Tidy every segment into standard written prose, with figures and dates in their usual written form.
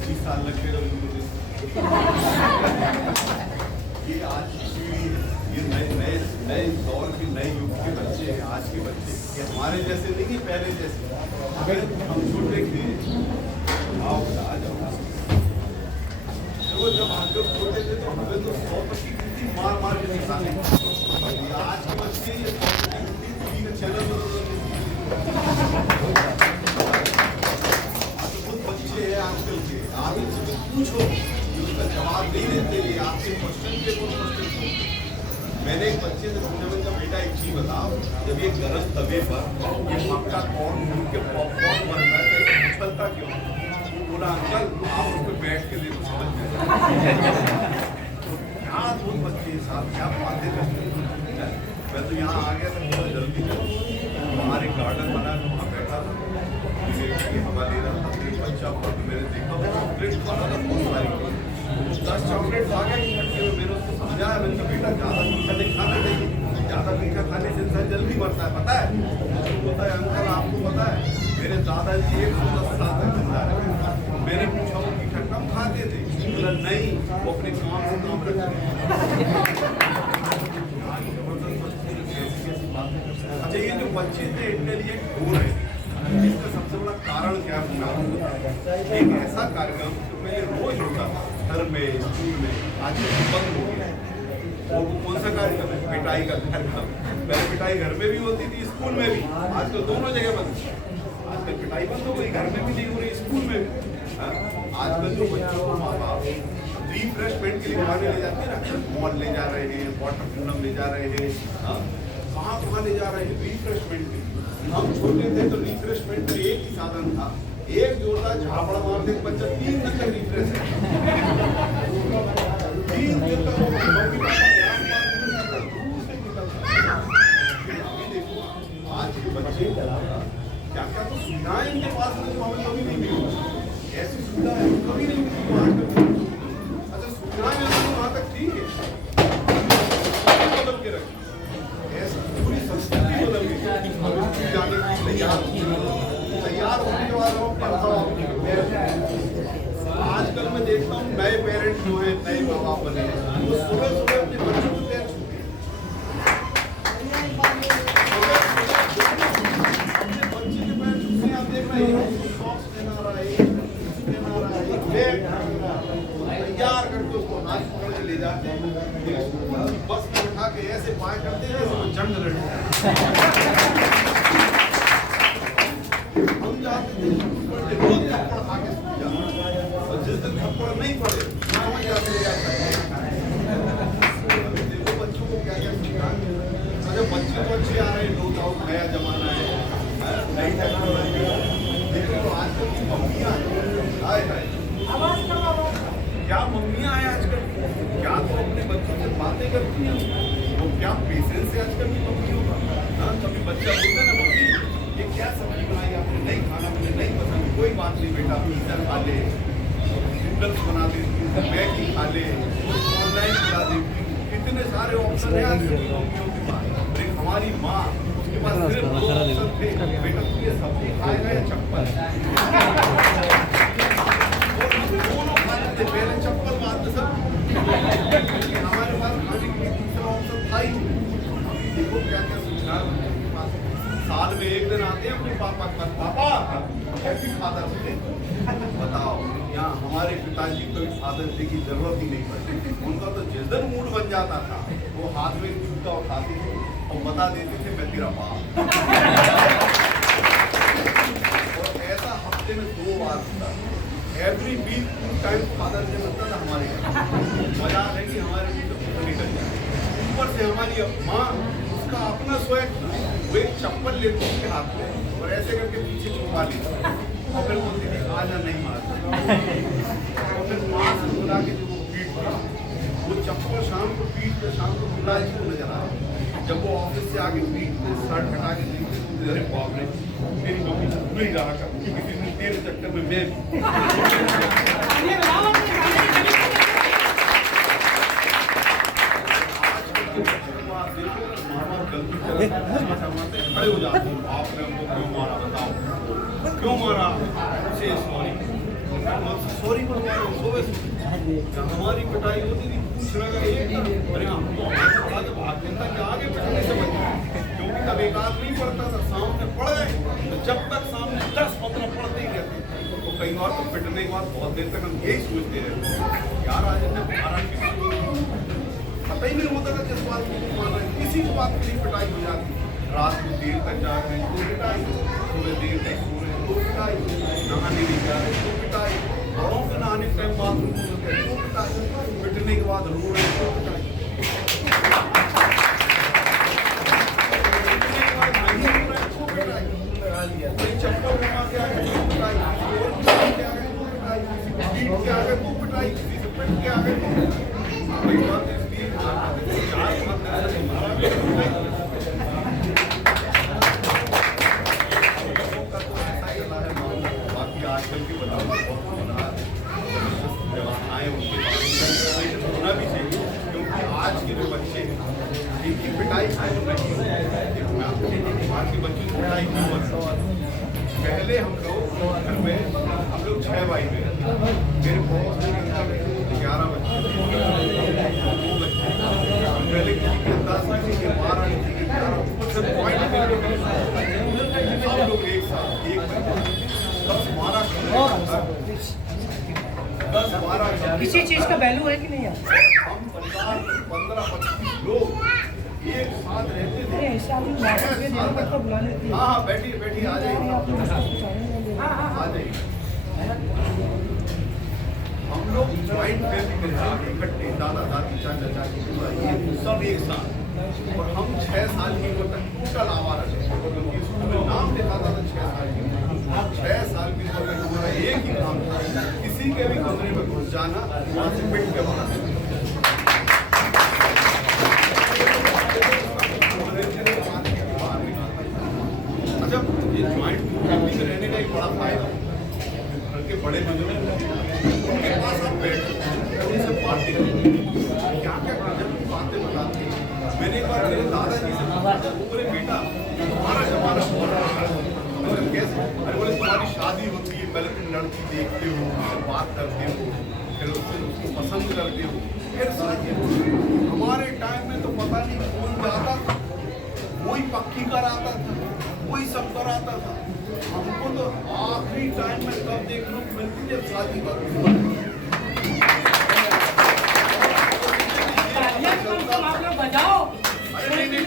25 साल लग गए मुझे। ये आज की पीढ़ी है, ये नए दौर के नए युग के बच्चे हैं। आज के बच्चे ये हमारे जैसे नहीं है, पहले जैसे। अगर हम छोटे थे, आओ आ जाओ, तो जब हम लोग छोटे थे तो हमें तो 100 की कितनी मार के सिखाने। आज के बच्चे ये 100 की का चैनल बच्चे हैं आजकल के। आप इनसे पूछो, उसका जवाब नहीं देते। आपके क्वेश्चन के कौन क्वेश्चन। मैंने एक बच्चे से पूछा, मैंने बेटा एक चीज बताओ, जब ये गरम तवे पर ये मक्का कॉर्न भून के पॉपकॉर्न बनता है तो उछलता क्यों? बोला अंकल आप उस पर बैठ के देखो समझ में। क्या दो बच्चे साथ क्या बातें करते हैं। मैं तो यहाँ आ गया था बहुत जल्दी, हमारे गार्डन बना तो वहाँ बैठा था, हवा ले रहा था। एक बच्चा मैंने देखा चॉकलेट खा रहा था, बहुत सारी 10 चॉकलेट आ गए इकट्ठे में। मैंने उसको समझाया, मैंने कहा बेटा ज़्यादा मीठा नहीं खाना चाहिए, ज़्यादा मीठा खाने से इंसान जल्दी मरता है, पता है? होता है अंकल आपको पता है मेरे दादाजी 110 साल तक जिंदा रहे। मैंने पूछा वो मीठा कम खाते थे? बोला नहीं, वो अपने काम से काम रखते हैं। अच्छा ये जो बच्चे थे इंटेलिजेंट हो रहे हैं, इसका सबसे बड़ा कारण क्या है? एक ऐसा कार्यक्रम जो पहले रोज होता था घर में स्कूल में, आज बंद हो गया। और वो कौन सा कार्यक्रम है? पिटाई का कार्यक्रम। पहले पिटाई घर में भी होती थी, स्कूल में भी। आजकल दोनों जगह बंद। आजकल पिटाई बंद हो गई, घर में भी नहीं हो रही, स्कूल में भी। आजकल जो बच्चों को माँ बाप रिफ्रेशमेंट के लिए खाने ले जाते हैं ना, मॉल ले जा रहे हैं, वाटर पूनम ले जा रहे हैं, कहाँ ले जा रहे हैं रिफ्रेशमेंट के लिए। हम छोटे थे तो रिफ्रेशमेंट में एक ही साधन था, एक जोरदार झापड़ मारते बच्चा 3 दिन तक रिफ्रेश है। 3 दिन तक आज के बच्चे क्या क्या तो सुविधाएं इनके पास में जो हमें कभी नहीं मिली। ऐसी सुविधा है कभी नहीं मिली आजकल। अच्छा सुविधाएं वहाँ तक ठीक है, बदल के रखी, ऐसी पूरी संस्कृति बदल गई। जाने तैयार होने के बाद आजकल मैं देखता हूँ नए पेरेंट्स जो है, नए माँ बाप बने, वो सुबह सुबह अपने बच्चों को तैयार छूटे अपने बच्चे के पैर छूटे। आप देख रहे हैं सॉक्स पहना रहा है, तैयार करके उसको हाथ पकड़ के ले जाते हैं, बस में उठा के ऐसे पाए करते हैं जैसे जंग लड़ते हैं। हम जाते थे रोज थप्पड़ खा के स्कूल जाते, और जिस दिन थप्पड़ नहीं पड़े समझ जाते देखो बच्चों को क्या क्या सिखाएं। अच्छा बच्चे तो अच्छे आ रहे हैं, नो डाउट नया जमाना है, नई टेक्नोलॉजी है, लेकिन तो आजकल की मम्मियाँ आए क्या मम्मियाँ हैं आजकल, क्या तो अपने बच्चों से बातें करती हैं, वो क्या पेशेंस है आजकल की मम्मियों का। कभी बच्चा बोलता है ना मम्मी ये क्या सब्जी बनाई आपने, नहीं खाना मुझे नहीं पसंद, कोई बात नहीं बेटा पिज्जा खा ले, नूडल्स बना दे, मैगी खा ले, ऑनलाइन खिला दे, इतने सारे ऑप्शन हैं आजकल की मम्मियों के पास। लेकिन हमारी माँ उसके पास सिर्फ 2 ऑप्शन थे, बेटा तू ये सब्जी खाएगा या चप्पल। दोनों खाते थे, पहले चप्पल बाद में सब। हमारे पास खाने के लिए दूसरा ऑप्शन था ही। देखो क्या क्या सुविधा साल में एक दिन आते हैं अपने पापा के पास, पापा हैप्पी फादर्स डे। बताओ यहाँ हमारे पिताजी को फादर्स डे की जरूरत ही नहीं पड़ती। उनका तो जिस दिन मूड बन जाता था वो हाथ में जूता उठाते थे और बता देते थे मैं तेरा बाप। और ऐसा हफ्ते में 2 बार होता था, every week 2 time Father's Day बनता था हमारे घर। मजाक है कि हमारे बीच निकल जाए। ऊपर से हमारी माँ उसका अपना स्वैग था, वो एक चप्पल लेते उसके हाथ में और ऐसे करके पीछे छुपा लेता और फिर बोलती थी आजा नहीं मारता। और फिर माँ से बुला के जो वो पीठ पड़ा, वो चप्पल शाम को पीठ पे शाम को बुलाई को नजर आया। जब वो ऑफिस से आके पीठ पे शर्ट हटा के देखते, अरे बाप रे मेरी मम्मी नहीं रहा था तेरे चक्कर में मैं खड़े हो जाते हैं, आपने हमको क्यों मारा बताओ, क्यों मारा, सॉरी सुबह से हमारी पिटाई होती थी, पूछ रहा एक अरे हम तो पढ़ा के भाग देता कि आगे पिटने से बचे, क्योंकि तब एक आध नहीं पढ़ता था, सामने पढ़ गए तो जब तक सामने 10-15 पढ़ते ही रहते, तो कई बार तो पिटने के बाद बहुत देर तक हम यही सोचते रहते यार आज हमने मारा पता ही नहीं होता था किस बात को मार रहे, किसी की बात की पिटाई हो जाती, रात को देर तक जाग रहे तो पिटाई, सुबह देर तक सो रहे तो पिटाई, नहाने नहीं जा रहे तो पिटाई, बड़ों के नहाने के टाइम बाथरूम में होते तो पिटाई, पिटने के बाद रो रहे तो पिटाई, पिटने के बाद नहीं रो रहे तो पिटाई, चप्पल घुमा के आगे तो पिटाई, और के आगे तो पिटाई, पीठ के आगे तो पिटाई, किसी से पिट के आगे तो वही बात इसलिए चार हमारा भी पिटाई आजकल की व्यवस्थाएं उनके होना भी चाहिए, क्योंकि आज के जो बच्चे इनकी पिटाई खाए आज के बच्चों की पिटाई क्यों होती, पहले हम लोग घर में हम लोग 6 भाई में मेरे बहुत 11 बच्चे 2 बच्चे पहले किसी के 10 किसी के 12 किसी के 11 पॉइंट सब लोग एक साथ एक बच्चे 10-12 किसी चीज का वैल्यू है कि नहीं है? हम 15-25 लोग एक साथ रहते थे। हाँ बैठिए बैठिए आ जाइए आ जाइए। हम लोग ज्वाइंट फैमिली में इकट्ठे दादा दादी चाचा चाची सब एक साथ, और हम 6 साल की उम्र तक टोटल आवारा थे, स्कूल में नाम लिखा था 6 साल की 6 साल की उम्र तक हमारा एक ही काम था, किसी के भी कमरे में घुस जाना, वहाँ से पिट के बाहर अच्छा ये ज्वाइंट फैमिली में रहने का एक बड़ा फायदा, घर के बड़े बुजुर्ग उनके पास आप बैठे से पार्टी क्या क्या बातें बताते हैं। मैंने एक बार मेरे दादाजी से पूछा, बोले बेटा तुम्हारा जमाना कैसे, अरे बोले तुम्हारी शादी होती है पहले तुम लड़की देखते हो, उससे बात करते हो, फिर उसको पसंद करते हो, फिर शादी होती है। हमारे टाइम में तो पता नहीं कौन जाता था, कोई पक्की कराता था, कोई सब कराता था, हमको तो आखिरी टाइम में कब देखने को मिलती है शादी का बजाओ। अरे नहीं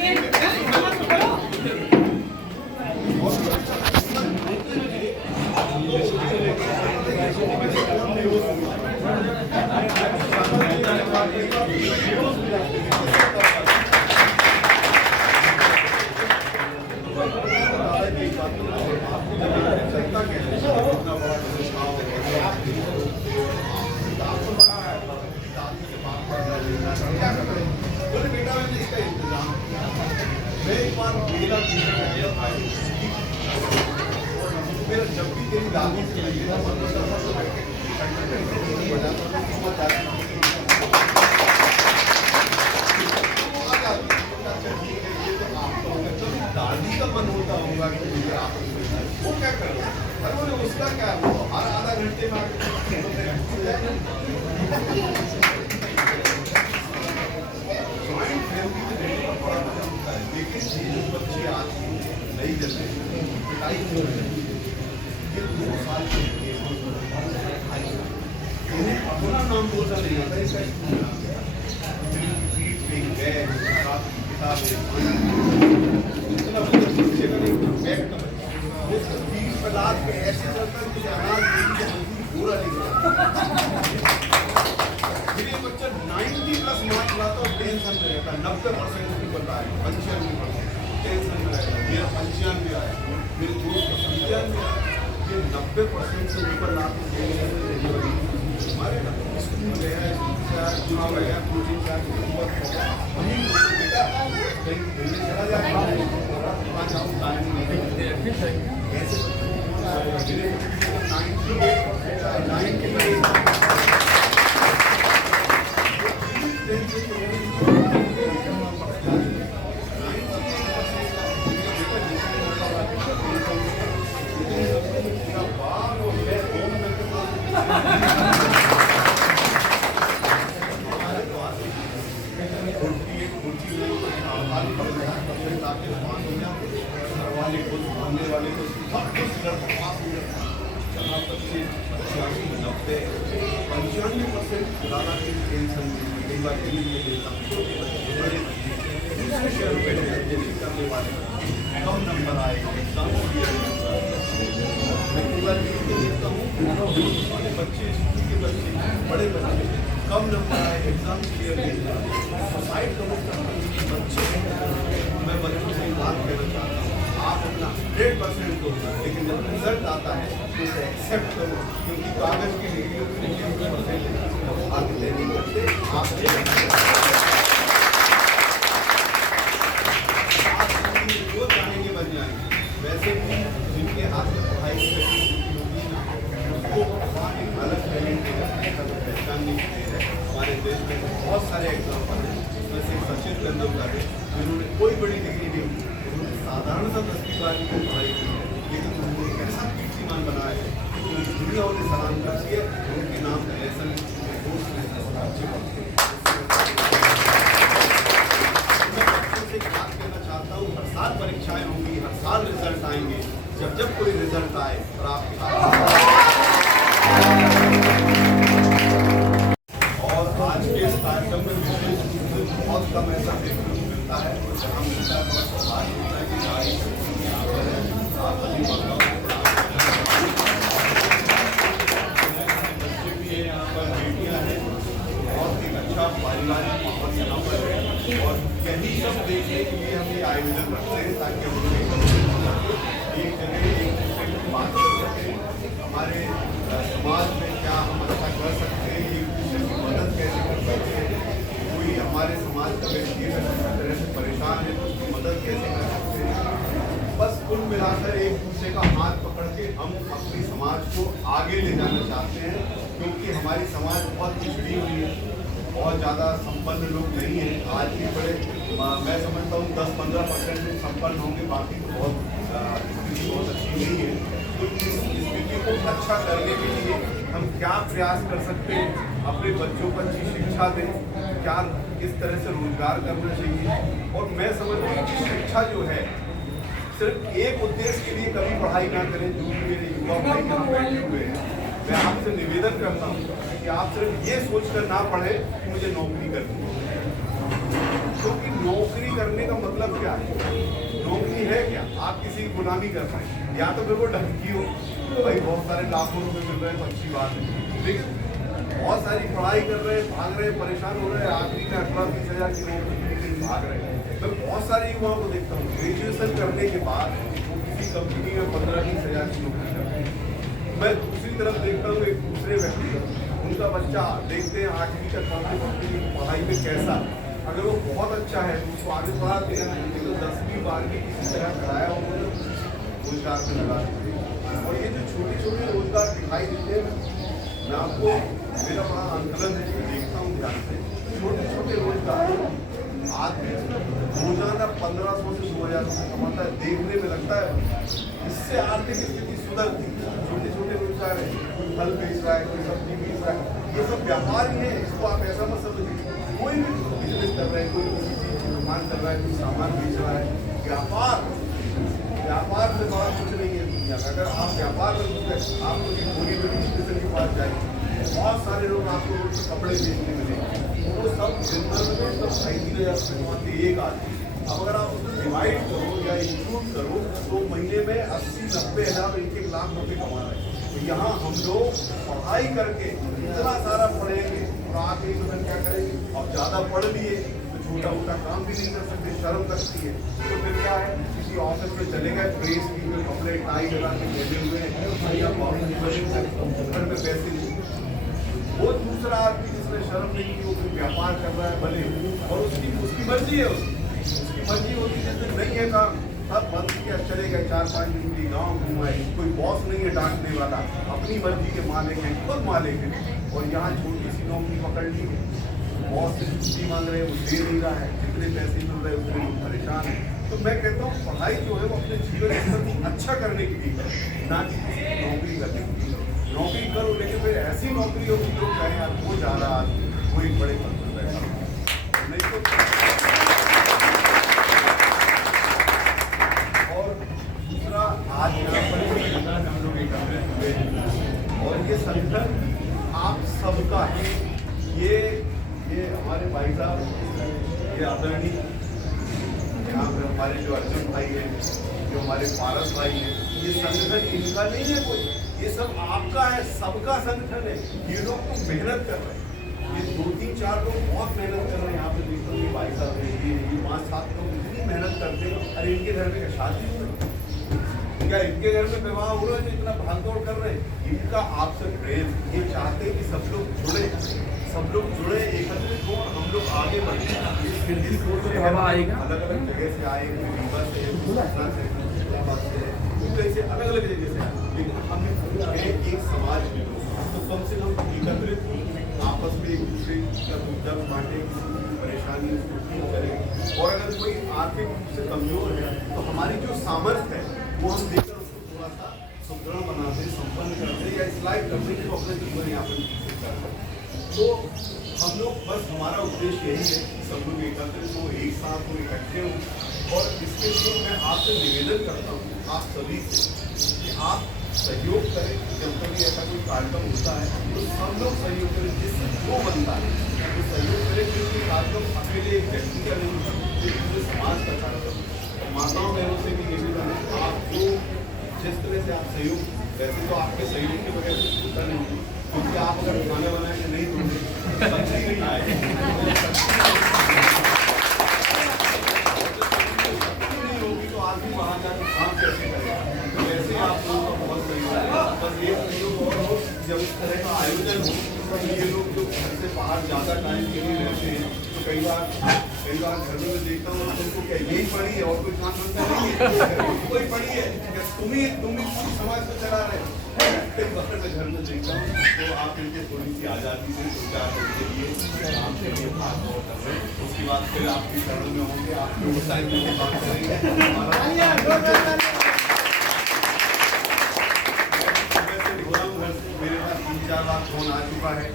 मेरा जब भी तेरी दादी से दादी का मन होता होगा कि वो क्या कर रहा है, अरे बोले उसका क्या है, वो हर आधा घंटे में ज्वाइंट फैमिली में रहने का बड़ा मजा होता है। लेकिन ये बच्चे आज नई जनरेशन पिटाई हो रही है, ये 2 साल के अपना नाम बोलना नहीं आता, इसका पीठ पे बैग इतना बच्चे का नहीं बैग का बच्चा पीठ पर लाद के ऐसे चलता है कि अनाज पूरा नहीं फिर ये बच्चा 90+ मार्क्स लाता और टेंशन में रहता, 90% उसकी बताए 95% टेंशन में रहता, मेरा 95 आया, मेरे दोस्त का 95 आया, ये 90% से ऊपर लाते हमारे ना स्कूल गया चुनाव गया कोचिंग वहीं बेटा कहीं घूमने चला जाएगा जाऊँ टाइम नहीं ऐसे 95% ज़्यादा टेंशन कई बार ये देता हूँ छोटे बच्चे बड़े बच्चे दूसरे शहरों में इंजीनियरिंग करने वाले कम नंबर आए एग्जाम क्लियर मैं कई बार ये देखता हूँ छोटे बच्चे स्कूल के बच्चे बड़े बच्चे कम नंबर आए एग्जाम क्लियर नहीं सुसाइड करो बच्चे मैं बच्चों से बात करना चाहता हूँ आप अपना 100% दो लेकिन जब रिजल्ट आता है तो उसे एक्सेप्ट करो क्योंकि कागज की डिग्रियों के लिए आगे नहीं करते आप जो जानेंगे बन जाएंगे वैसे भी जिनके हाथ में पढ़ाई होगी ना उसको एक अलग टैलेंट पहचान नहीं है। हमारे देश में बहुत सारे एग्जाम्पल हैं जैसे सचिन तेंदुलकर है जिन्होंने कोई बड़ी डिग्री नहीं हुई साधारणतः 10वीं 12वीं की पढ़ाई की है लेकिन उन्होंने एक ऐसा कीर्तिमान बनाया है कि दुनिया उन्हें सलाम करती है उनके नाम का लेसन अच्छे पढ़ते मैं बच्चों से बात करना चाहता हूँ हर साल परीक्षाएं होंगी हर साल रिजल्ट आएंगे जब कोई रिजल्ट आए और आपके और आज के इस कार्यक्रम में विशेष रूप से बहुत कम ऐसा देखने को मिलता है जहाँ मिलता है बड़ा सवाल होता है कि गाड़ी यहाँ पर है आप सभी बच्चे भी हैं यहाँ पर बेटियाँ हैं बहुत एक अच्छा पारिवारिक माहौल यहाँ पर है और यही सब देखने के लिए हम ये आयोजन रखते हैं ताकि हम एक जगह एक दूसरे की बात कर सकें हमारे समाज में क्या हम अच्छा कर सकते हैं एक दूसरे की मदद कैसे कर सकते हैं कोई हमारे समाज का व्यक्ति अगर किसी तरह से परेशान है तो उसकी मदद कैसे कर सकते हैं बस कुल मिलाकर एक दूसरे का हाथ पकड़ के हम अपनी समाज को आगे ले जाना चाहते हैं क्योंकि हमारी समाज बहुत पिछड़ी हुई है बहुत ज़्यादा संपन्न लोग नहीं हैं आज भी बड़े मैं समझता हूँ 10-15% लोग संपन्न होंगे बाकी तो स्थिति बहुत अच्छी नहीं है तो इस स्थिति को अच्छा करने के लिए हम क्या प्रयास कर सकते हैं अपने बच्चों को अच्छी शिक्षा दें क्या किस तरह से रोजगार करना चाहिए और मैं समझता हूँ कि शिक्षा जो है सिर्फ एक उद्देश्य के लिए कभी पढ़ाई ना करें जो भी मेरे युवा भाई यहाँ बैठे हुए हैं मैं आपसे निवेदन करता हूँ कि आप सिर्फ ये सोचकर ना पढ़े कि मुझे नौकरी करनी है क्योंकि नौकरी करने का मतलब क्या है नौकरी है क्या आप किसी की गुलामी कर रहे हैं या तो फिर वो ढंगी हो भाई बहुत सारे लाखों रुपए मिल रहे हैं तो अच्छी बात है लेकिन बहुत सारी पढ़ाई कर रहे हैं भाग रहे हैं परेशान हो रहे हैं आखिरी में 18-20 हज़ार की नौकरी के लिए भाग रहे हैं मैं बहुत सारे युवाओं को देखता हूँ ग्रेजुएशन करने के बाद वो किसी कंपनी में 15-20 हज़ार की नौकरी करते हैं मैं दूसरी तरफ देखता हूँ एक दूसरे व्यक्ति उनका बच्चा देखते हैं 8वीं तक पढ़ाई में कैसा अगर वो बहुत अच्छा है तो उसको आगे बढ़ाते हैं तो 10वीं 12वीं किसी तरह कराया उन्होंने रोजगार में लगा देते और ये जो छोटे छोटे रोजगार दिखाई देते हैं मैं आपको मेरा बड़ा आंदोलन है देखता हूँ ध्यान से छोटे छोटे रोजगार आदमी रोजाना 1500 से 2000 रुपये कमाता है देखने में लगता है इससे आर्थिक स्थिति सुधरती छोटे छोटे रोजगार है कोई फल बेच रहा है कोई सब्जी बेच रहा है ये सब व्यापार ही है इसको आप ऐसा मत समझिए कोई भी बिजनेस कर रहा है कोई किसी चीज की दुकान कर रहा है कोई सामान बेच रहा है व्यापार से बड़ा कुछ नहीं है दुनिया में अगर आप व्यापार करोगे आपको भी पूरी बड़ी स्टेशन के पास जाएंगे बहुत सारे लोग आपको कपड़े बेचने मिलेंगे वो सब दिन भर में सब 2,500 कमाते एक आदमी अब अगर आप उसको डिवाइड करो या इंक्लूड करो तो महीने में 80-90 हज़ार 1-1 लाख रुपये कमा रहे हैं तो यहाँ हम लोग पढ़ाई करके इतना सारा पढ़ेंगे और आखिरी में क्या करेंगे अब ज़्यादा पढ़ लिए तो छोटा मोटा काम भी नहीं कर सकते शर्म लगती है तो फिर क्या है किसी ऑफिस में चले गए प्रेस की में कपड़े टाई लगा के भेजे हुए हैं या घर में पैसे नहीं वो दूसरा आदमी जिसने शर्म नहीं की वो कोई व्यापार कर रहा है भले और उसकी मर्जी है उसकी मर्जी होती है जैसे नहीं है काम सब बंद किया चले गए 4-5 दिन की गाँव घुमाए कोई बॉस नहीं है डांटने वाला अपनी मर्जी के मालिक हैं खुद मालिक हैं और यहाँ छोटी सी नौकरी पकड़ ली है बॉस से छुट्टी मांग रहे हैं वो दे नहीं रहा है जितने पैसे मिल रहे हैं उतने लोग परेशान हैं तो मैं कहता हूँ पढ़ाई जो है वो अपने जीवन स्तर को अच्छा करने के लिए करो ना कि नौकरी करने के लिए नौकरी करो लेकिन फिर ऐसी नौकरी हो कि लोग कहें यार वो जा रहा आदमी वो एक बड़े पद पर बैठा नहीं तो और दूसरा आज यहाँ पर हम लोग एकत्रित हुए और ये संगठन आप सबका है ये हमारे भाई साहब, ये आदरणीय यहाँ पे हमारे जो अर्जुन भाई हैं, जो हमारे पारस भाई हैं, ये संगठन इनका नहीं है कोई, ये सब आपका है, सबका संगठन है। ये लोग तो मेहनत कर रहे हैं, ये 2-3-4 लोग बहुत मेहनत कर रहे हैं। यहाँ पे देखते हो ये भाई साहब है, ये 5-7 लोग इतनी मेहनत करते हैं। अरे इनके घर में शादी हो रही, क्या इनके घर में विवाह हो रहा है जो इतना भागदौड़ कर रहे हैं? इनका आपसे प्रेम, ये चाहते हैं कि सब लोग जुड़े, एकत्रित हो, हम लोग आगे बढ़े। अलग अलग जगह से आए, रीवा से, पटना से, हैदराबाद से, कहीं से अलग अलग जगह से आए, लेकिन हमें एक समाज में तो कम से कम एकत्रित हो, आपस में एक दूसरे का दर्द बांटे, किसी की परेशानी उसको ठीक करें। और अगर कोई आर्थिक रूप से कमजोर है तो हमारी जो सामर्थ्य है वो हम देकर उसको थोड़ा सा सुदृढ़ बनाते, संपन्न करते या इस लाइफ करते जो अपने जीवन यापन करते। तो हम लोग बस हमारा उद्देश्य यही है कि सब लोग एकत्रित हो, एक साथ हो, इकट्ठे हो। और इसके लिए मैं आपसे निवेदन करता हूँ, आप सभी से, कि आप सहयोग करें। जब कभी ऐसा कोई कार्यक्रम होता है तो सब लोग सहयोग करें, जिससे जो बनता है वो सहयोग करें, क्योंकि कार्यक्रम अकेले एक व्यक्ति का नहीं, पूरे समाज का कार्यक्रम। माताओं बहनों से भी निवेदन है, आप जो जिस तरह से आप सहयोग, वैसे तो आपके सहयोग के बगैर कुछ होता नहीं, क्योंकि आप अगर खाने बनाए के नहीं दोगे सब्जी नहीं आएगी, नहीं होगी तो आदमी वहाँ जाकर काम कैसे करेगा? तो वैसे आप लोगों का बहुत सहयोग है। बस ये सहयोग और हो, जब इस तरह का आयोजन हो तो ये लोग जो घर से बाहर ज़्यादा टाइम के लिए रहते हैं तो कई बार घर में देखता हूँ तुमको क्या यही पड़ी है और कोई काम बनता नहीं है, कोई पड़ी है, तुम ही पूरी समाज को चला रहे हैं। कई बार मैं घर में देखता हूँ तो आप इनके थोड़ी सी आज़ादी से 2-4 दिन के लिए काम के लिए भाग दौड़ कर रहे हैं, उसके बाद फिर आपकी शरण में होंगे, आप लोग टाइम में काम करेंगे। मेरे पास 3-4 बार फोन आ चुका है,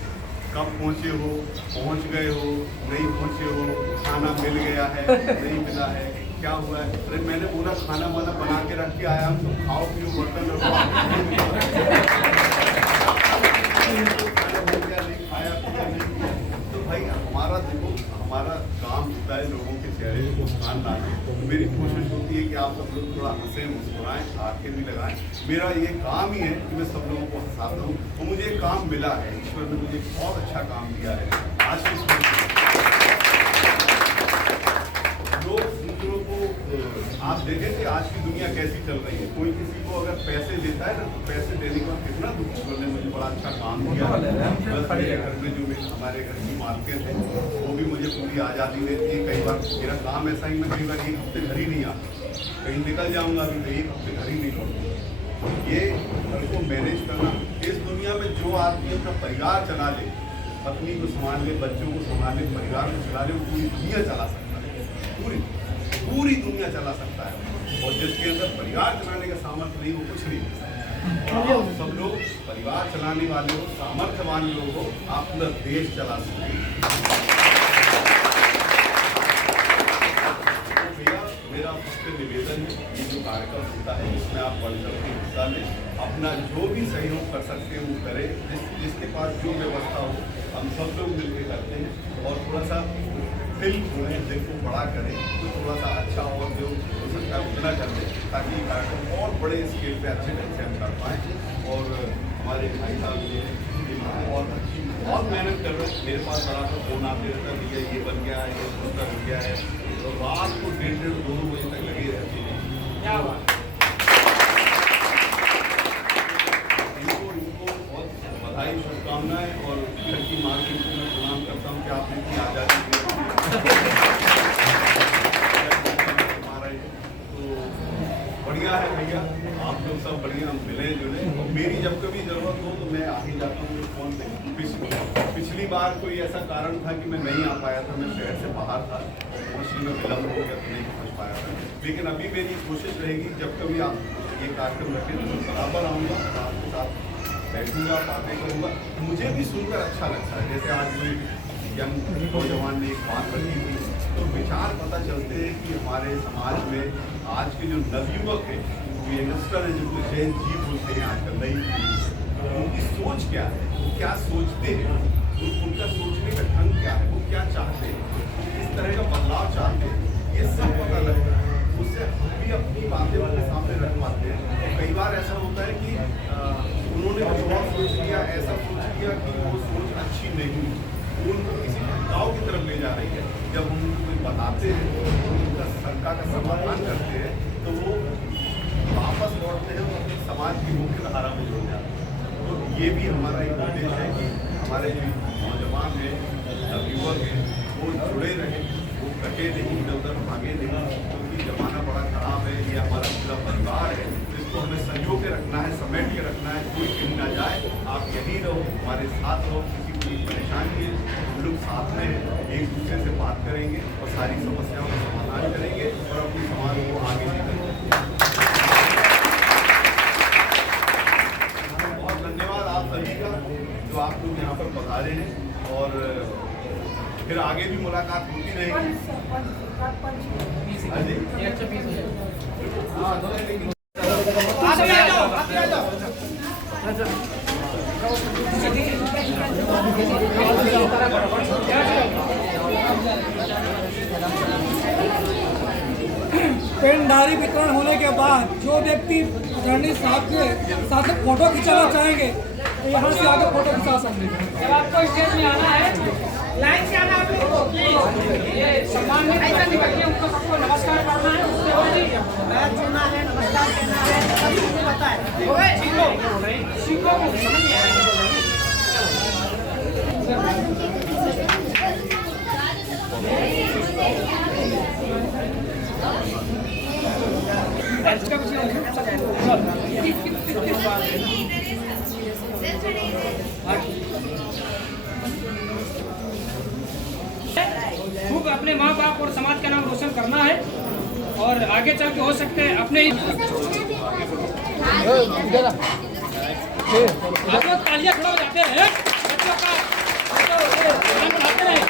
कब पहुँचे हो, पहुँच गए हो, नहीं पहुँचे हो, खाना मिल गया है, नहीं मिला है, क्या हुआ है? अरे मैंने पूरा खाना वाना बना के रख के आया हूँ, तो खाओ पियो, बर्तन रखो, नहीं खाया पिया नहीं किया। तो भाई हमारा देखो, हमारा काम होता है लोगों के चेहरे को मुस्कान लाने। तो मेरी कोशिश होती है कि आप सब लोग थोड़ा हंसें, मुस्कुराएं, आंखें भी लगाएं। मेरा ये काम ही है कि मैं सब लोगों को हंसाता हूँ, तो मुझे एक काम मिला है, ईश्वर ने मुझे बहुत अच्छा काम दिया है। आज के लोग दूसरों को, आप देखें कि आज की दुनिया कैसी चल रही है, कोई किसी को अगर पैसे देता है ना तो पैसे देने के बाद कितना दुख, ने मुझे बड़ा अच्छा काम किया है। बस मेरे घर में जो हमारे घर की मालकिन है वो भी मुझे पूरी आज़ादी देती है। कई बार मेरा काम ऐसा ही, मैं कई बार 1 हफ्ते घर ही नहीं आता, कहीं निकल जाऊँगा अभी तो 1 हफ्ते घर ही नहीं लौटूँगा। ये घर को मैनेज करना, इस दुनिया में जो आदमी अपना परिवार चला ले, पत्नी को संभाल ले, बच्चों को संभाल ले, परिवार को चला ले, वो पूरी दुनिया चला सकता है, पूरी दुनिया चला सकता है। और जिसके अंदर परिवार चलाने का सामर्थ्य नहीं, वो कुछ नहीं कर सकता। आप सब लोग परिवार चलाने वाले हो, सामर्थ्यवान लोग हो, आप पूरा देश चला सकते हैं। तो भैया मेरा सबसे निवेदन है, ये जो कार्यक्रम होता है इसमें आप बढ़-चढ़ के हिस्सा लें, अपना जो भी सहयोग कर सकते हैं वो करें, जिसके पास जो व्यवस्था हो, हम सब लोग मिलकर करते हैं। और थोड़ा सा दिल खोलें, दिल को बड़ा करें, तो थोड़ा सा अच्छा और जो हो सकता है उतना कर दें, ताकि ये कार्यक्रम और बड़े स्केल पे अच्छे ढंग से हम कर पाएँ। और हमारे भाई साहब ये बहुत मेहनत कर रहे हैं, मेरे पास बड़ा सा फोन आते रहता है, भैया ये बन गया है, ये दूसरा बन गया है, तो रात को 1:30-2 बजे तक लगे रहते हैं। क्या बात, इनको बहुत बधाई, शुभकामनाएं। और घर की मार्केट को मैं प्रणाम करता हूँ कि आपने इतनी आज़ादी दी। तो बढ़िया है भैया, आप लोग सब बढ़िया मिले जुले, और मेरी जब कभी ज़रूरत हो तो मैं आ ही जाता हूँ फ़ोन पे। पिछली बार कोई ऐसा कारण था कि मैं नहीं आ पाया था, मैं शहर से बाहर था, पहुँचने में विलम्ब हो गया तो नहीं पहुँच पाया था। लेकिन अभी मेरी कोशिश रहेगी जब कभी आप ये कार्यक्रम रखें तो मैं बराबर आऊँगा, आपके साथ बैठूँगा, बातें करूँगा। मुझे भी सुनकर अच्छा लगता है, जैसे आज कोई यंग नौजवान ने एक बात रखी थी, तो विचार पता चलते हैं कि हमारे समाज में आज के जो नवयुवक है, जो यंगस्टर है, जिनको जैन जी बोलते हैं आजकल नई पीढ़ी, उनकी सोच क्या है, वो क्या सोचते हैं, वो उनको किसी गाँव की तरफ ले जा रही है। जब हम उनको कोई बताते हैं, उनका शंका का समाधान करते हैं, तो वो वापस लौटते हैं और अपने समाज की मुख्य धारा में जुड़ जाते हैं। तो ये भी हमारा एक उद्देश्य है कि हमारे जो नौजवान हैं, युवक हैं, वो जुड़े रहें, वो कटे नहीं, इधर उधर भागे नहीं, क्योंकि जमाना बड़ा खराब है। ये हमारा पूरा परिवार है, इसको हमें संजो के रखना है, समेट के रखना है, कोई कहीं ना जाए। आप यहीं रहो, हमारे साथ रहो, किसी को कोई परेशानी है, हम लोग साथ में एक दूसरे से बात करेंगे और सारी समस्याओं का समाधान करेंगे और अपने समाज को आगे लेकर जाएंगे। बहुत धन्यवाद आप सभी का जो आप लोग यहाँ पर पधारे हैं, और फिर आगे भी मुलाकात होती रहेगी। पेनधारी वितरण होने के बाद जो व्यक्ति जर्नी साहब के साथ फोटो खिंचाना चाहेंगे तो यहाँ से आगे फोटो खिंचा सकते हैं। जब आपको स्टेज में आना है, लाइन से आना आप लोगों को। ये सम्मान में ऐसा निकल के उनको सबको नमस्कार करना है, उसके बाद बैठ चुना है, नमस्कार करना है, सभी को पता है। सीखो समझ नहीं आया। खूब अपने माँ बाप और समाज का नाम रोशन करना है, और आगे चल के हो सकते हैं अपने आप लोग तालियां खड़ा हो जाते हैं बच्चों का नाम बढ़ाते हैं।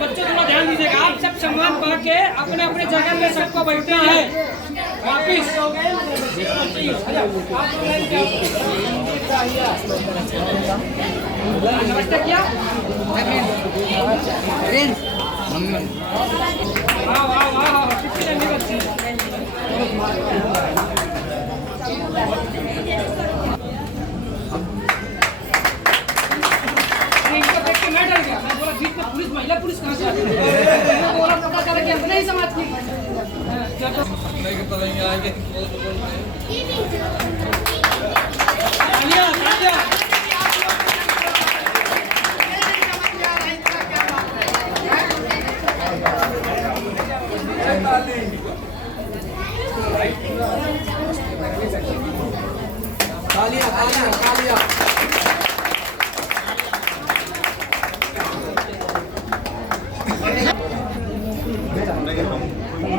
बच्चों थोड़ा ध्यान दीजिएगा, आप सब सम्मान पा के अपने अपने जगह में सबको बैठना है वापिस। नमस्ते किया, वाह वाह वाह, कितने नहीं बच्चे। पुलिस महिला पुलिस कहाँ से आती है? बोला पता चला कि अपने ही समाज की।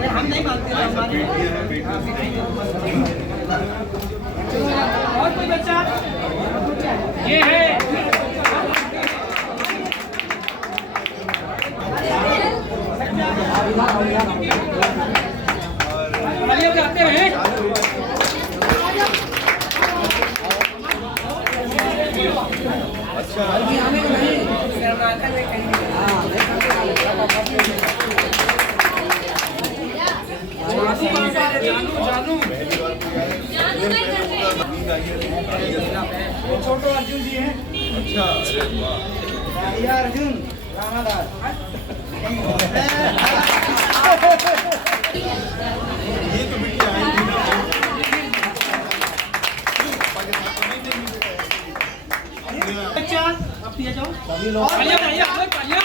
हम नहीं मानते और कोई बच्चा ये है जाते हैं। अच्छा छोटो अर्जुन जी हैं। अच्छा, अरे वाह, ये अर्जुन राणादास। ये तो बिटिया आएंगी ना। बच्चा अब पिया जाओ, तालियां तालियां तालियां।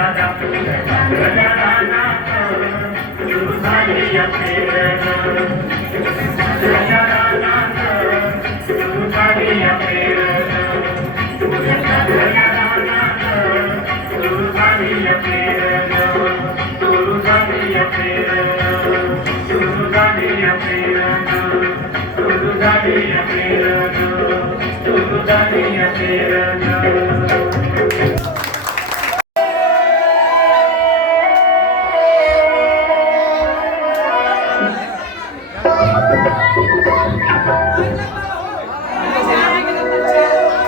Come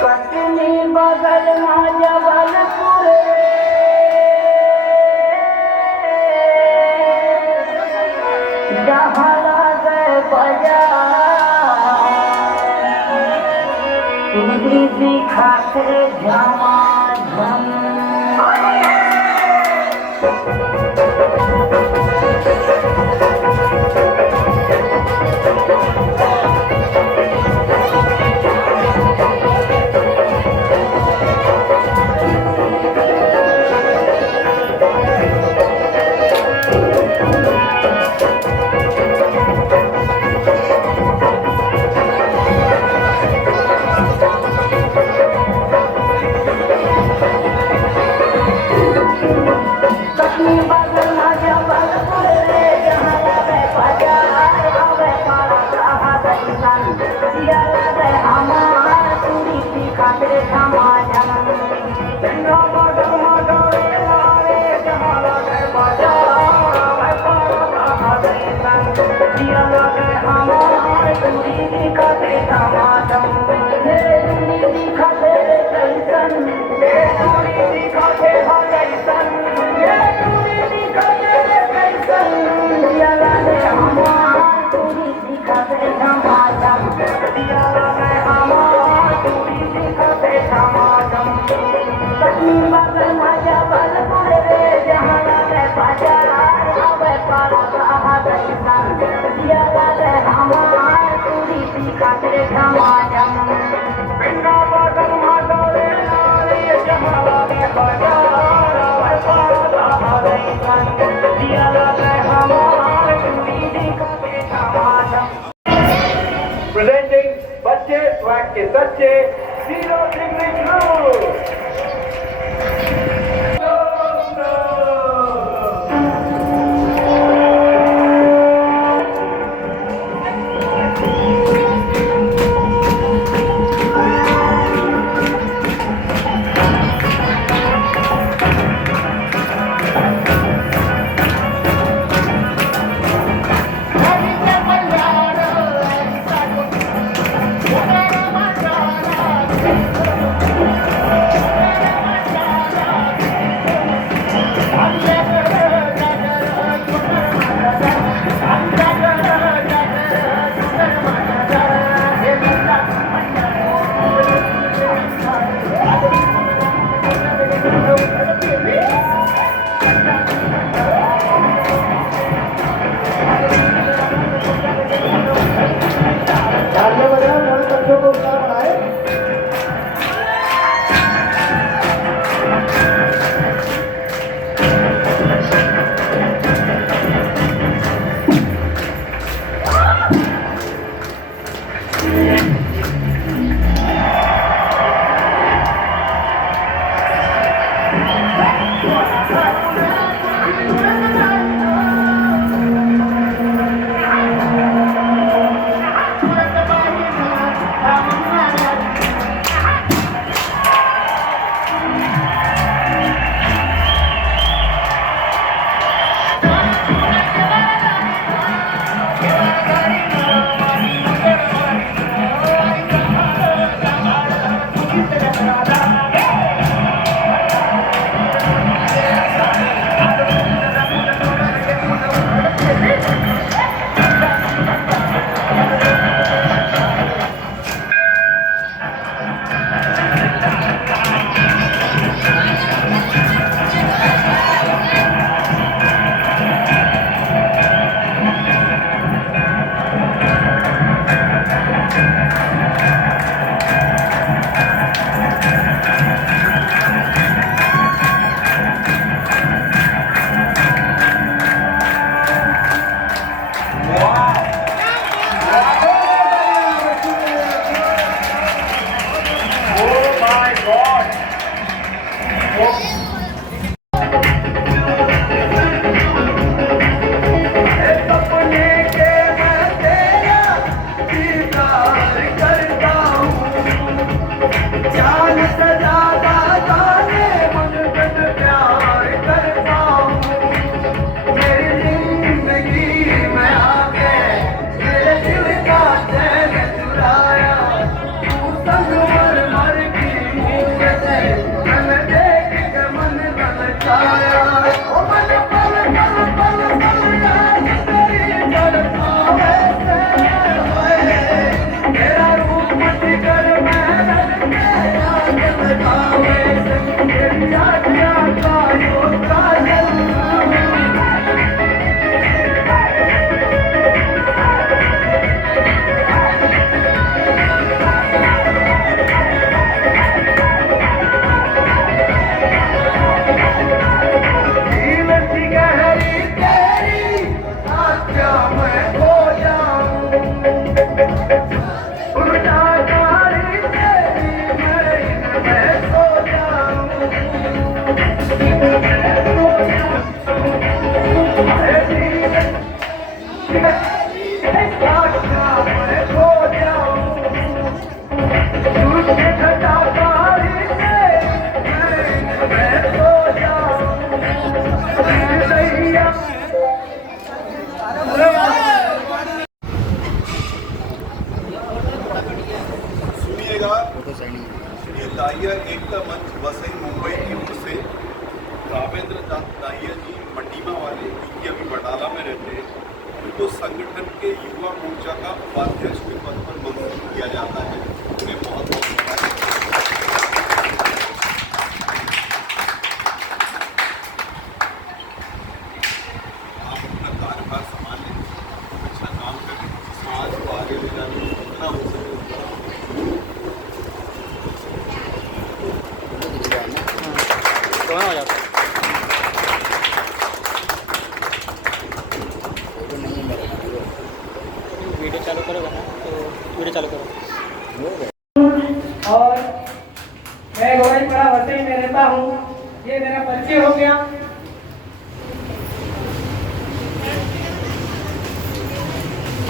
पत्नी बगल ना जबलपुर जहाँ लगे बाजार पूरी दिखाते झमाझम पत्नी बगल ना जबलपुर रे जहाँ लगे बाजार हवे पारा कहा दैसन दिया लगे हमार पूरी दिखाते झमाझम डंडो मोडो मोडो रे लारे जहाँ लगे बाजार हवे पारा कहा दैसन दिया लगे हमार पूरी दिखाते झमाझम हे पूरी दिखाते दैसन हे पूरी दिखाते हो दैसन हे पूरी दिखाते दैसन दिया लगे हमार पूरी दिखाते झमाझम दिया लगे हमार पूरी दिखाते झमाझम पत्नी बगल ना जबलपुर रे जहाँ लगे बाजार हवे पारा कहा दैसन दिया लगे हमार पूरी दिखाते झमाझम पिंडा बगल ना डोले नारे जहाँ लगे बाजार हवे पारा कहा दैसन दिया लगे हमार पूरी दिखाते झमाझम presenting बच्चे स्वैग के सच्चे 0 डिग्री क्रू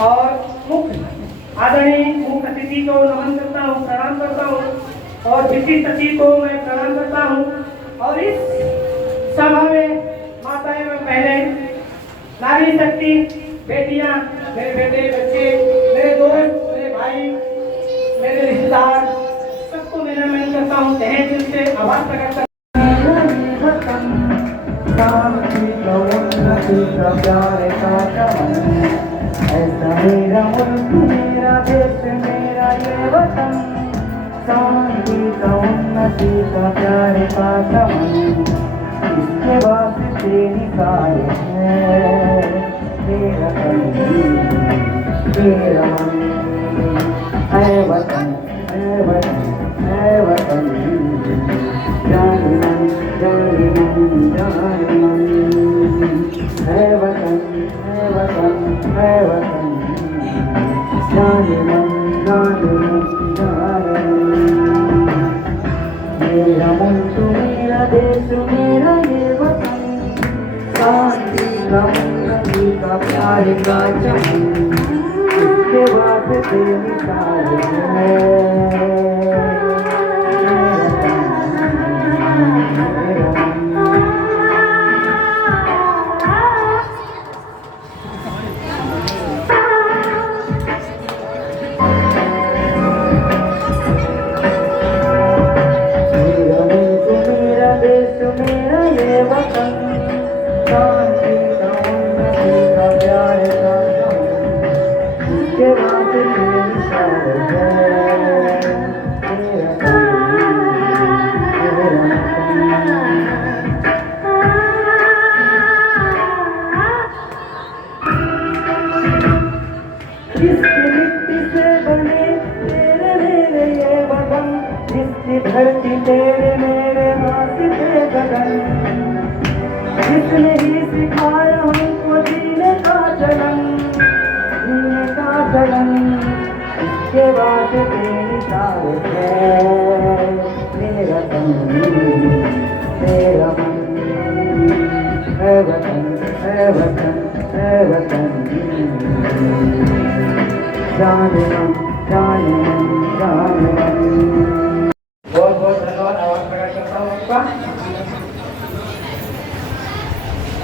और मुख्य आदरणीय मुख्य अतिथि को नमन करता हूँ, प्रणाम करता हूँ और विशिष्ट अतिथि को मैं प्रणाम करता हूँ। और इस सभा में माताएं व बहनें, नारी शक्ति, बेटियां, मेरे बेटे बच्चे, मेरे दोस्त, मेरे भाई, मेरे रिश्तेदार, सबको मैं नमन करता हूँ, तहे दिल से आभार प्रकट करता ऐसा मेरा मुल्क, मेरा देश, मेरा ये वतन, शांति का उन्नति का प्यार का चमन, इसके वास्ते निकाय है मेरा तन, मेरा मन, है वतन, है वतन, है वतन, जान मन, जान मन, जान मन, है वतन, है वतन, है वतन, जान मन, जान मन, जान मन, मेरा मुल्क, मेरा देश, मेरा ये वतन, शांति का उन्नति का प्यार का चमन, इसके बाद बेमिसाल है धरती तेरे मेरे हाथ पे गगन, जिसने ही सिखाया हमको जीने का चलन, जीने का चलन, इसके बाद बेमिसाल है मेरा तन, मेरा मन, है वतन, है वतन, है वतन, जान मन, जान मन, जान मन। बहुत बहुत धन्यवाद, आभार प्रकट करता हूँ आपका।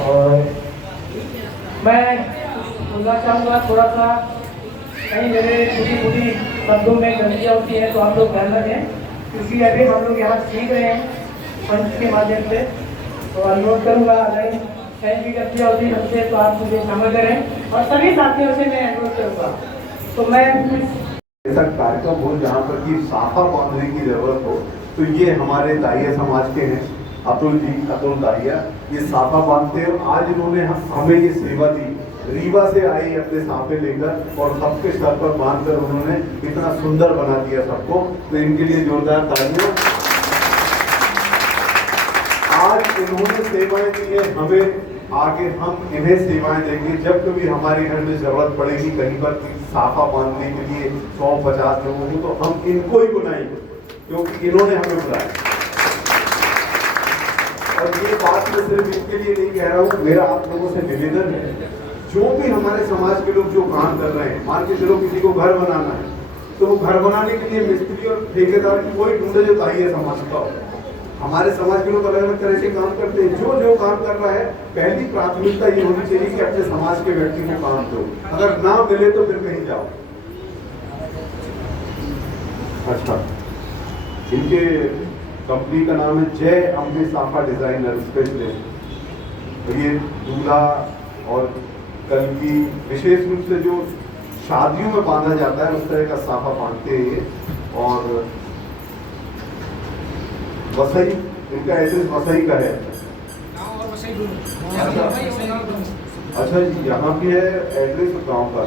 और मैं बोलना चाहूँगा थोड़ा सा, कहीं मेरे छोटी शब्दों में गलतियाँ होती है तो आप लोग ध्यान रखें, क्योंकि अभी हम लोग यहाँ सीख रहे हैं पंच के माध्यम से। तो अनुरोध करूँगा अगर कहीं भी गलतियाँ होती हमसे तो आप मुझे क्षमा करें, और सभी साथियों से मैं अनुरोध करूँगा। तो मैं ऐसा कार्यक्रम हो जहाँ पर कि साफा बांधने की जरूरत हो, तो ये हमारे दाहिया समाज के हैं अतुल जी, अतुल दाहिया, ये साफा बांधते हैं। आज इन्होंने हमें ये सेवा दी, रीवा से आई अपने साफे लेकर और सबके सर पर बांधकर उन्होंने इतना सुंदर बना दिया सबको, तो इनके लिए जोरदार तालियां। आज इन्होंने सेवाएं दी है हमें, आगे हम इन्हें सेवाएं देंगे। जब कभी हमारे घर में जरूरत पड़ेगी कहीं पर साफा बांधने के लिए 150 लोगों को, तो हम इनको ही बुलाएंगे, क्योंकि इन्होंने हमें बुलाया। और ये बात मैं सिर्फ इनके लिए नहीं कह रहा हूँ, मेरा आप लोगों से निवेदन है, जो भी हमारे समाज के लोग जो काम कर रहे हैं, मान के चलो किसी को घर बनाना है, तो वो घर बनाने के लिए मिस्त्री और ठेकेदार की कोई ढूंढे जो दाहिया समाज का हो। हमारे समाज के लोग अलग अलग तरह से काम करते हैं, जो जो काम कर रहा है पहली प्राथमिकता ये होनी चाहिए कि अपने समाज के व्यक्ति को काम दो, अगर ना मिले तो फिर कहीं जाओ। अच्छा, इनके कंपनी का नाम है जय अम्बे साफा डिजाइनर स्पेशलिस्ट। ये दूल्हा और कलगी विशेष रूप से जो शादियों में बांधा जाता है उस तरह का साफा बांधते हैं। और वसई, इनका एड्रेस वसई का है। अच्छा, यहाँ भी है एड्रेस गांव का।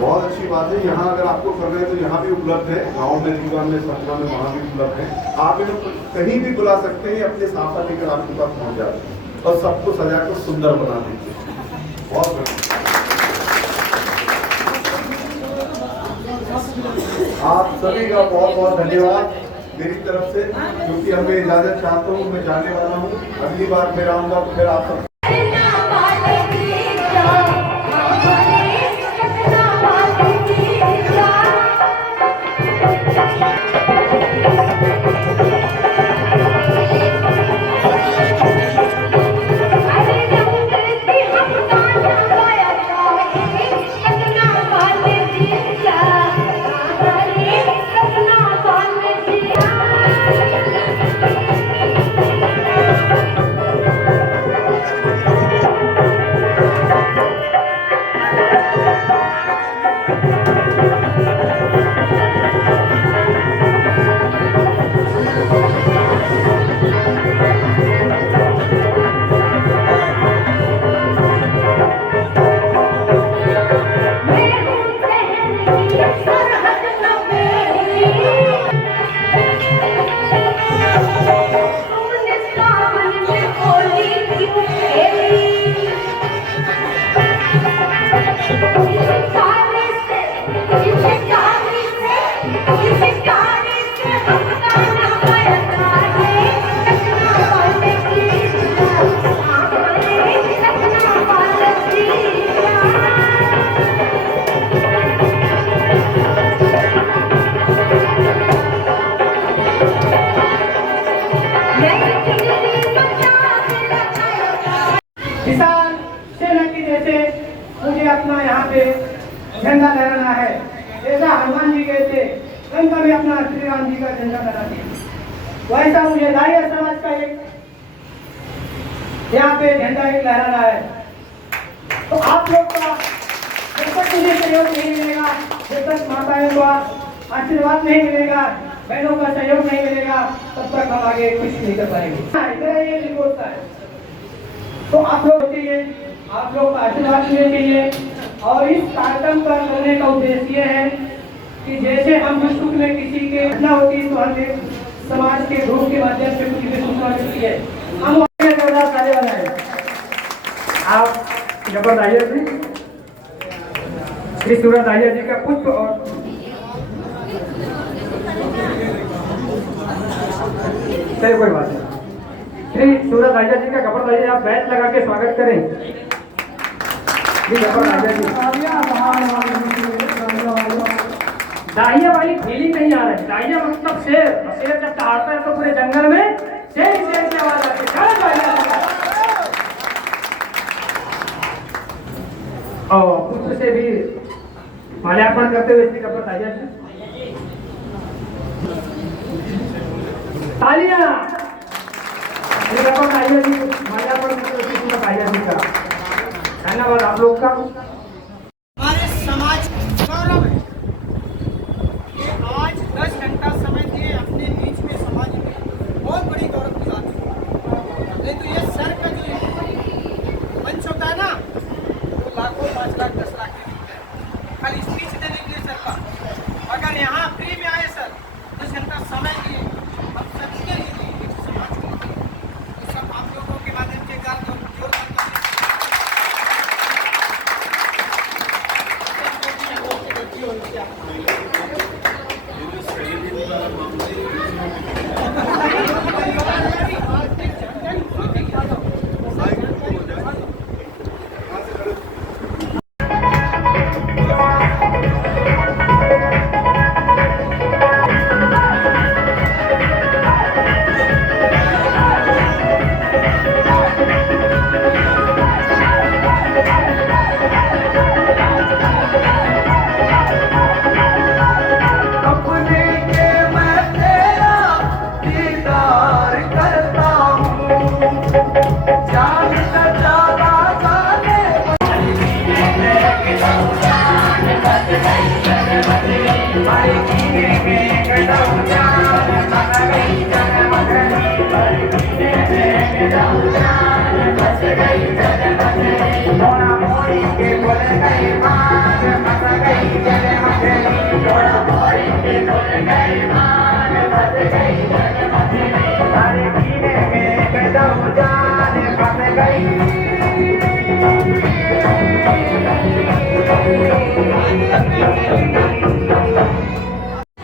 बहुत अच्छी बात है, यहाँ अगर आपको कर रहे हैं तो यहाँ भी उपलब्ध है, गांव में, रीवा में, सतना में, वहाँ भी उपलब्ध है। आप इन्हें कहीं भी बुला सकते हैं, अपने साफा लेकर आपके पास पहुँच जाते हैं और सबको सजाकर सुंदर बना दीजिए। बहुत आप सभी का बहुत बहुत धन्यवाद मेरी तरफ से, क्योंकि अब मैं इजाजत चाहता हूँ, मैं जाने वाला हूँ। अगली बार फिर आऊँगा तो फिर आप सब किसान सेना की जैसे मुझे अपना यहाँ पे झंडा लहराना है, जैसा हनुमान जी गए थे उनका भी अपना श्री राम जी का झंडा लहराना है, वैसा मुझे दाहिया समाज का एक यहाँ पे झंडा एक लहराना है। तो आप लोग का जब तक मुझे सहयोग नहीं मिलेगा, जब तक माताओं का आशीर्वाद नहीं मिलेगा, बहनों का सहयोग नहीं मिलेगा, तब तक हम आगे कुछ नहीं कर पाएंगे। मेरा ये रिपोर्ट है। तो आप लोग चाहिए, आप लोग का आशीर्वाद लेने चाहिए। और इस कार्यक्रम का करने का उद्देश्य ये है कि जैसे हम सुख में किसी के घटना होती है तो हमें समाज के ग्रुप के माध्यम से किसी को सूचना मिलती है, हम कार्य बनाए। आप जबर दाहिया जी, श्री सूरज दाहिया जी का पुष्प और सही कोई बात नहीं, श्री सूरज दाहिया जी का कपड़ा दाहिया आप बैच लगा के स्वागत करें। दाहिया वाली फीलिंग नहीं आ रही है। दाहिया मतलब शेर, शेर जब दहाड़ता है तो पूरे जंगल में शेर शेर की आवाज आती है। और पुष्प से भी माल्यार्पण करते हुए श्री कपड़ा दाहिया जी तालियां, श्री कपड़ा दाहिया जी माल्यार्पण करते हुए श्री दाहिया जी का धन्यवाद आप लोग का। हमारे समाज गौरव है कि आज 10 घंटा समय दिए अपने बीच में समाज में बहुत बड़ी गौरव की बात है। नहीं तो ये सर का जो मंच होता है ना, वो लाखों 5 लाख 10 लाख के बिकते हैं खाली स्पीच देने के लिए सर का। अगर यहाँ फ्री में आए सर, 10 घंटा समय दिए हम सबके लिए समाज के लिए, तो सब आप लोगों के माध्यम से जोर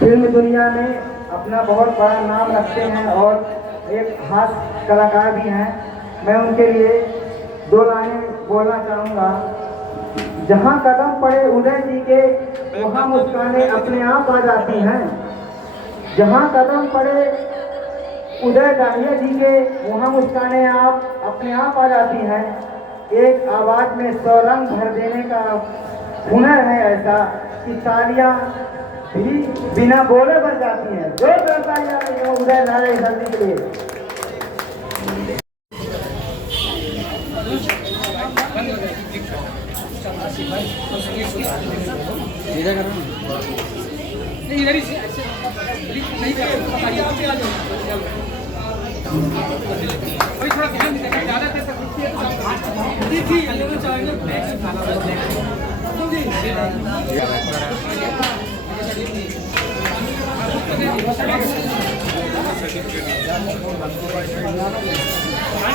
फिल्म दुनिया में अपना बहुत बड़ा नाम रखते हैं और एक खास कलाकार भी हैं। मैं उनके लिए 2 लाइनें बोलना चाहूँगा। जहाँ कदम पड़े उदय जी के वहाँ मुस्कानें अपने आप आ जाती हैं। जहाँ कदम पड़े उदय दाहिया जी के वहाँ मुस्कानें आप अपने आप आ जाती हैं। एक आवाज़ में 100 रंग भर देने का हुनर है ऐसा कि तालियां भी बिना बोले बन जाती हैं। जो करता है उदय नारायण सर के लिए। थोड़ा ध्यान दीजिएगा, ज़्यादा देर तक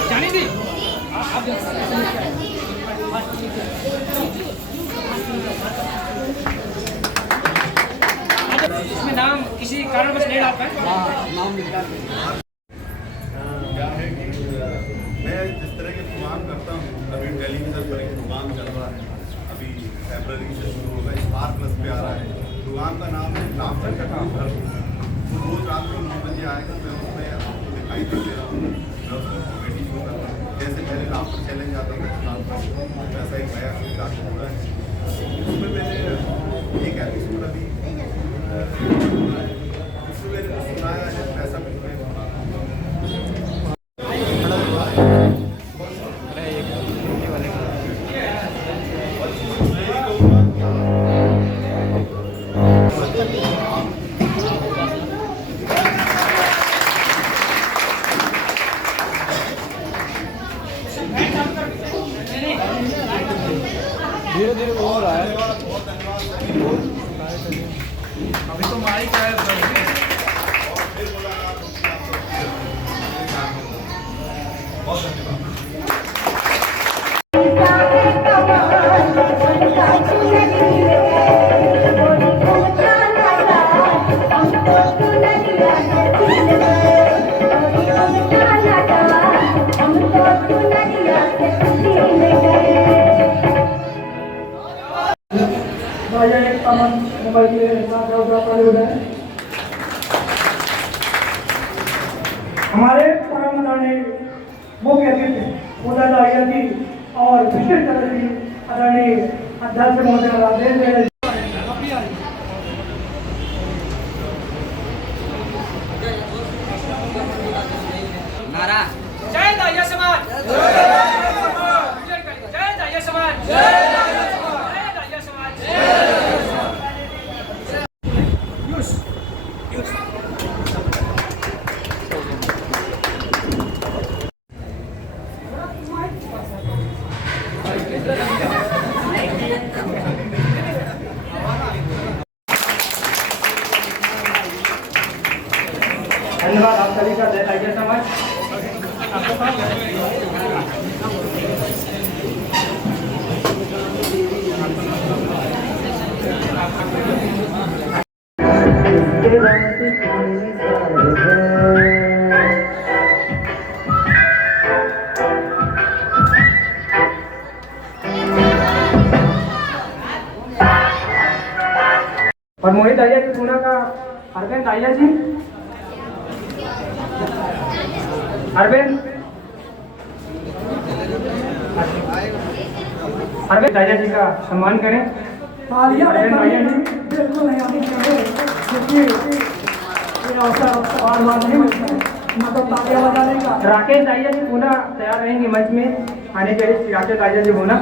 जाने दी इसमें नाम किसी कारणवश नहीं डाल पाए। नाम क्या है कि मैं जिस तरह के प्रोग्राम करता हूँ, अभी टेलीविजन पर एक प्रोग्राम चल रहा है, अभी फरवरी से शुरू होगा, स्टार प्लस पे आ रहा है। प्रोग्राम का नाम है लाफ्टर का काम घर। तो रोज रात को 9 बजे आएगा, मैं उसमें आपको दिखाई देते रहा मैं उसको कॉमेडी शो करता हूँ। जैसे पहले राम पर चैलेंज आता था राम पर, वैसा एक नया रात पूरा है। उसमें मैंने एक एपिसोड अभी उसमें मैंने सुनाया है ऐसा कुछ मैं धीरे धीरे वो हो रहा है। अभी तो माइक है सर। बहुत धन्यवाद। मोबाइल के साथ हमारे परम आदरणीय मुख्य अतिथि उदाहरण जी और विशिष्ट अतिथि आदरणीय अध्यक्ष महोदय राजेश जय दाहिया समाज, जय दाहिया समाज, जय दाहिया समाज। धन्यवाद आप सभी का। जय दाहिया समाज। और मोहित दाहिया जी पूना का अरविंद दाहिया जी, अरविंद दाहिया जी का सम्मान करें। तालियां बिल्कुल नहीं आनी चाहिए क्योंकि ये अवसर बार बार नहीं मिलता है, मतलब तालियां बजाने का। राकेश दाहिया जी पूना तैयार रहेंगे मंच में आने के लिए। राकेश दाहिया जी पूना।